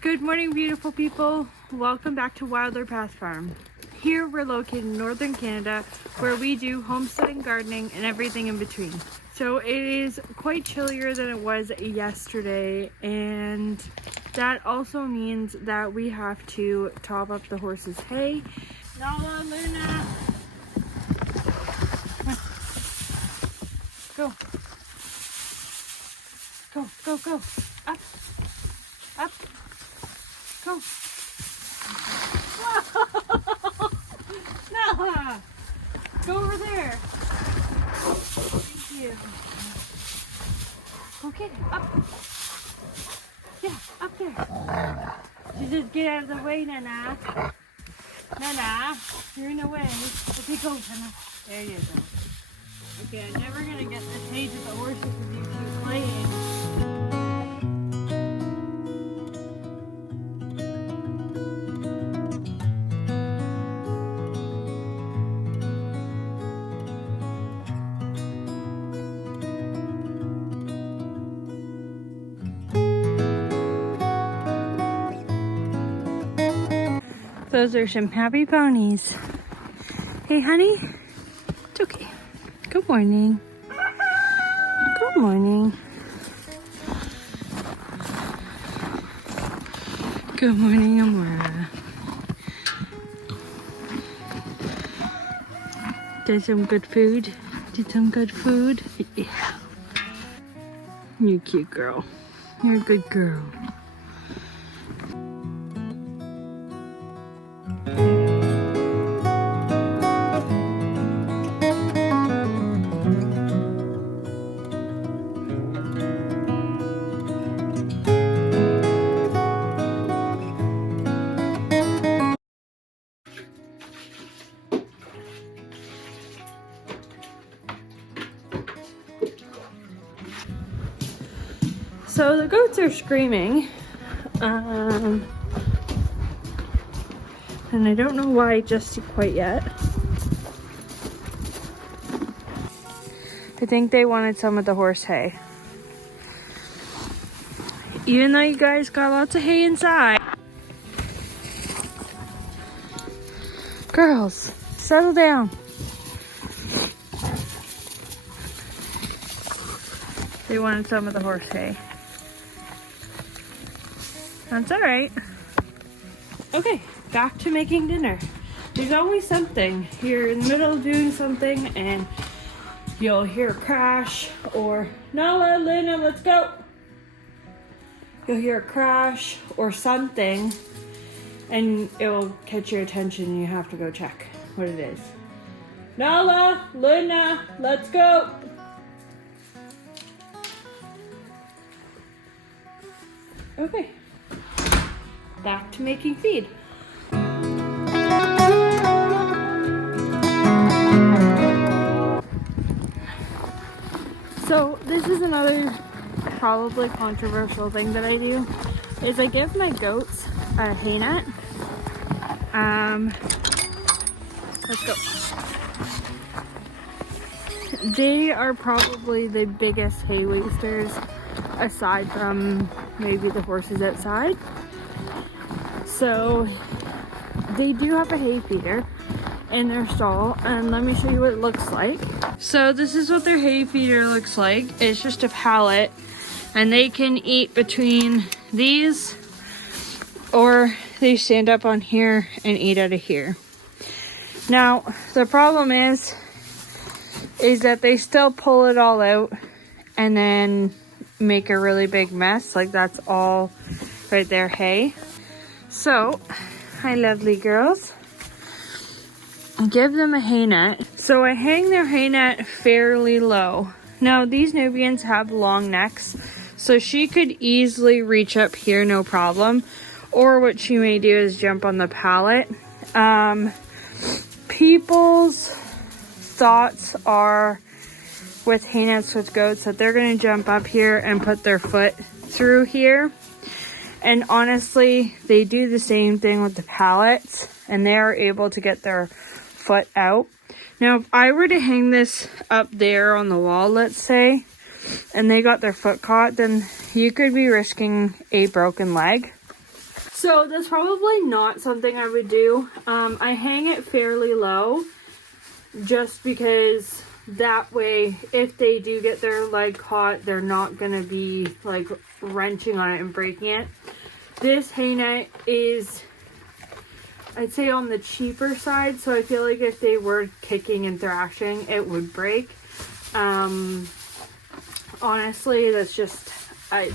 Good morning, beautiful people. Welcome back to Wilder Path Farm. Here we're located in northern Canada where we do homesteading, gardening, and everything in between. So it is quite chillier than it was yesterday, and that also means that we have to top up the horses' hay. Nala, Luna, go. Go, go, go. Up, up. Go. Nala, go over there. Thank you. Go get it. Up. Yeah, up there. You just get out of the way, Nana. Nana, you're in the way. Okay, go, Nana. There you go. Okay, I'm never gonna get this hay to the horses if you keep playing. Those are some happy ponies. Hey, honey. It's okay. Good morning. Good morning. Good morning, Amora. Did some good food? Did some good food? Yeah. You're a cute girl. You're a good girl. So the goats are screaming, and I don't know why just quite yet. I think they wanted some of the horse hay. Even though you guys got lots of hay inside. Girls, settle down. They wanted some of the horse hay. That's all right. Okay, back to making dinner. There's always something. You're in the middle of doing something and you'll hear a crash or, Nala, Luna, let's go. You'll hear a crash or something and it'll catch your attention and you have to go check what it is. Nala, Luna, let's go. Okay. Back to making feed. So this is another probably controversial thing that I do, is I give my goats a hay net. Let's go. They are probably the biggest hay wasters aside from maybe the horses outside. So they do have a hay feeder in their stall, and let me show you what it looks like. So this is what their hay feeder looks like. It's just a pallet, and they can eat between these, or they stand up on here and eat out of here. Now the problem is that they still pull it all out and then make a really big mess. Like that's all right there hay. So, hi lovely girls. I give them a hay net. So I hang their hay net fairly low. Now these Nubians have long necks, so she could easily reach up here, no problem. Or what she may do is jump on the pallet. People's thoughts are with hay nets with goats that they're gonna jump up here and put their foot through here. And honestly, they do the same thing with the pallets, and they are able to get their foot out. Now, if I were to hang this up there on the wall, let's say, and they got their foot caught, then you could be risking a broken leg. So that's probably not something I would do. I hang it fairly low just because that way if they do get their leg caught, they're not going to be like wrenching on it and breaking it. This hay net is, I'd say, on the cheaper side, so I feel like if they were kicking and thrashing, it would break. Honestly, that's just, I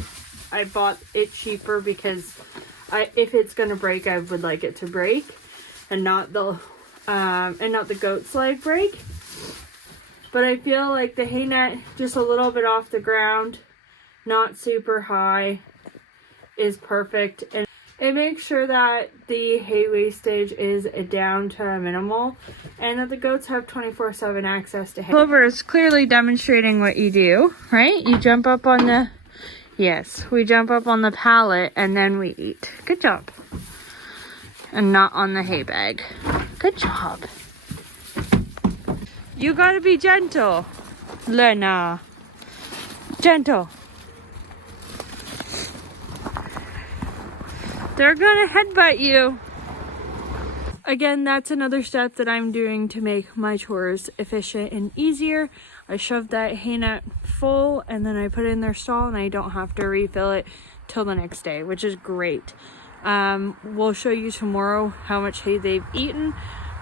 bought it cheaper because if it's gonna break, I would like it to break, and not the goat's leg break. But I feel like the hay net, just a little bit off the ground, not super high, is perfect. And it makes sure that the hay wastage is down to a minimal and that the goats have 24/7 access to hay. Clover is clearly demonstrating what you do, right? You jump up on the, yes, we jump up on the pallet and then we eat. Good job. And not on the hay bag. Good job. You gotta be gentle, Lena. Gentle. They're gonna headbutt you. Again, that's another step that I'm doing to make my chores efficient and easier. I shove that hay net full and then I put it in their stall and I don't have to refill it till the next day, which is great. We'll show you tomorrow how much hay they've eaten,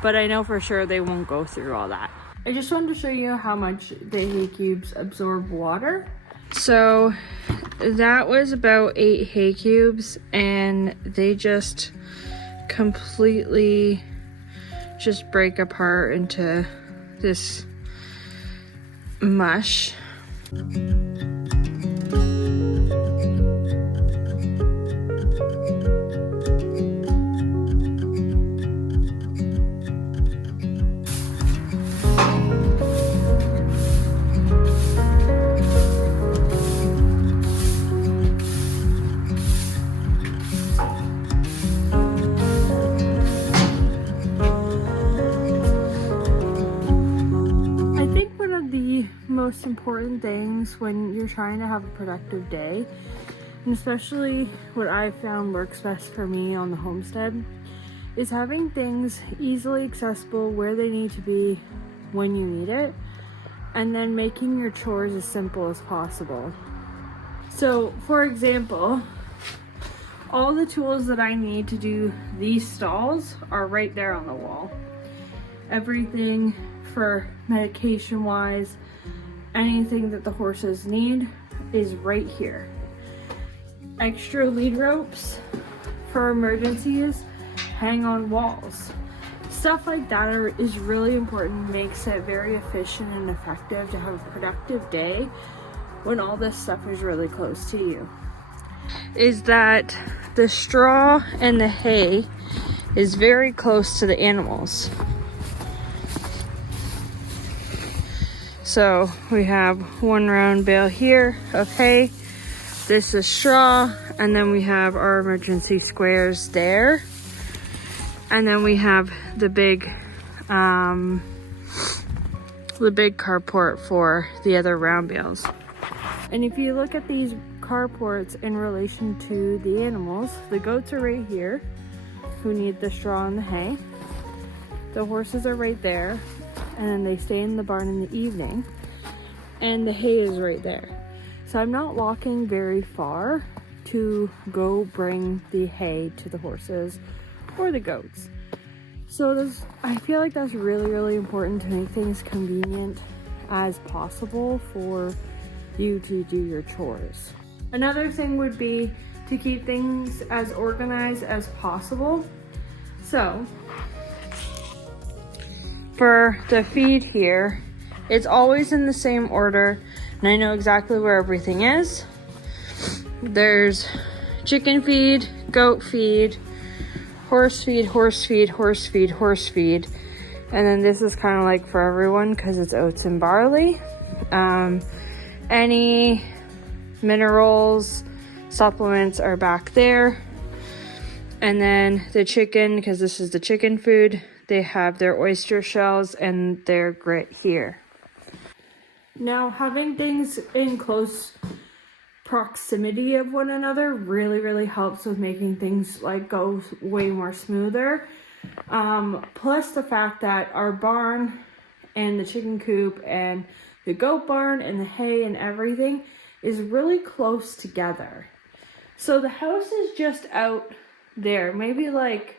but I know for sure they won't go through all that. I just wanted to show you how much the hay cubes absorb water. So that was about 8 hay cubes and they just completely just break apart into this mush. Most important things when you're trying to have a productive day, and especially what I found works best for me on the homestead, is having things easily accessible where they need to be when you need it, and then making your chores as simple as possible. So for example, all the tools that I need to do these stalls are right there on the wall. Everything for medication wise, anything that the horses need is right here. Extra lead ropes for emergencies hang on walls. Stuff like that is really important, makes it very efficient and effective to have a productive day when all this stuff is really close to you. Is that the straw and the hay is very close to the animals. So we have one round bale here of hay, this is straw, and then we have our emergency squares there. And then we have the big carport for the other round bales. And if you look at these carports in relation to the animals, the goats are right here, who need the straw and the hay. The horses are right there, and then they stay in the barn in the evening, and the hay is right there. So I'm not walking very far to go bring the hay to the horses or the goats. So I feel like that's really, really important to make things convenient as possible for you to do your chores. Another thing would be to keep things as organized as possible. So for the feed here, it's always in the same order, and I know exactly where everything is. There's chicken feed, goat feed, horse feed, horse feed, horse feed, horse feed, and then this is kind of like for everyone because it's oats and barley. Any minerals, supplements are back there. And then the chicken, because this is the chicken food, they have their oyster shells and their grit here. Now, having things in close proximity of one another really helps with making things like go way more smoother. Plus the fact that our barn and the chicken coop and the goat barn and the hay and everything is really close together. So the house is just out there, maybe like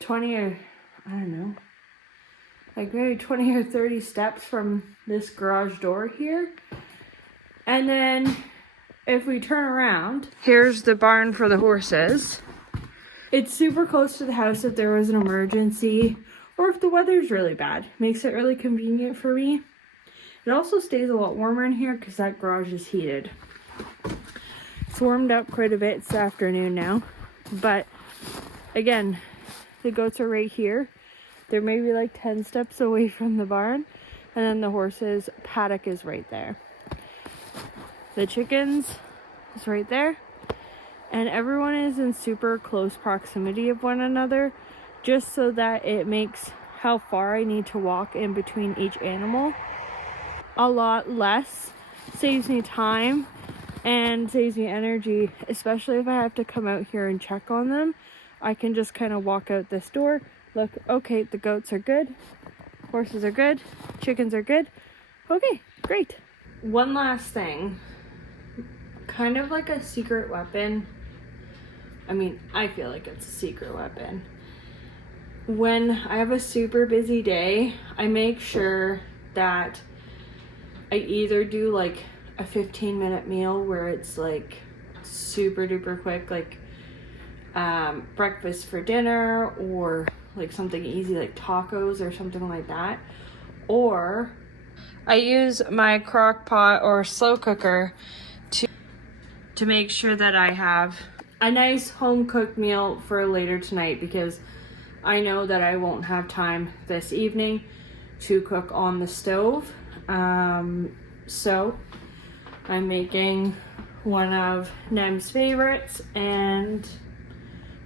20 or, I don't know, like maybe 20 or 30 steps from this garage door here. And then if we turn around, here's the barn for the horses. It's super close to the house if there was an emergency or if the weather's really bad. Makes it really convenient for me. It also stays a lot warmer in here because that garage is heated. It's warmed up quite a bit. It's afternoon now. But again, the goats are right here. They're maybe like 10 steps away from the barn. And then the horses' paddock is right there. The chickens is right there. And everyone is in super close proximity of one another, just so that it makes how far I need to walk in between each animal a lot less. Saves me time and saves me energy, especially if I have to come out here and check on them. I can just kind of walk out this door, look, okay, the goats are good, horses are good, chickens are good. Okay, great. One last thing, kind of like a secret weapon. I mean, I feel like it's a secret weapon. When I have a super busy day, I make sure that I either do like a 15-minute meal where it's like super duper quick, like breakfast for dinner, or like something easy like tacos or something like that. Or I use my crock pot or slow cooker to make sure that I have a nice home cooked meal for later tonight, because I know that I won't have time this evening to cook on the stove. So I'm making one of Nem's favorites and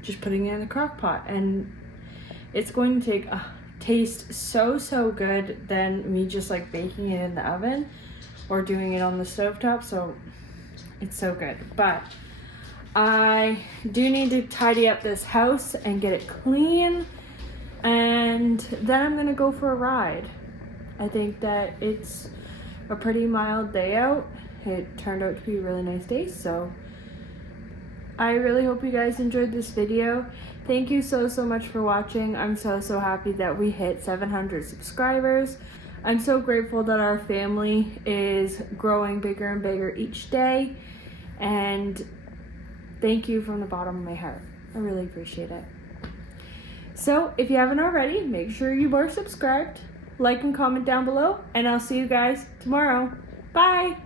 just putting it in the crock pot, and it's going to taste so good than me just like baking it in the oven or doing it on the stovetop. So it's so good. But I do need to tidy up this house and get it clean, and then I'm gonna go for a ride. I think that it's a pretty mild day out. It turned out to be a really nice day, so I really hope you guys enjoyed this video. Thank you so much for watching. I'm so happy that we hit 700 subscribers. I'm so grateful that our family is growing bigger and bigger each day, and thank you from the bottom of my heart. I really appreciate it. So if you haven't already, make sure you are subscribed, like and comment down below, and I'll see you guys tomorrow. Bye!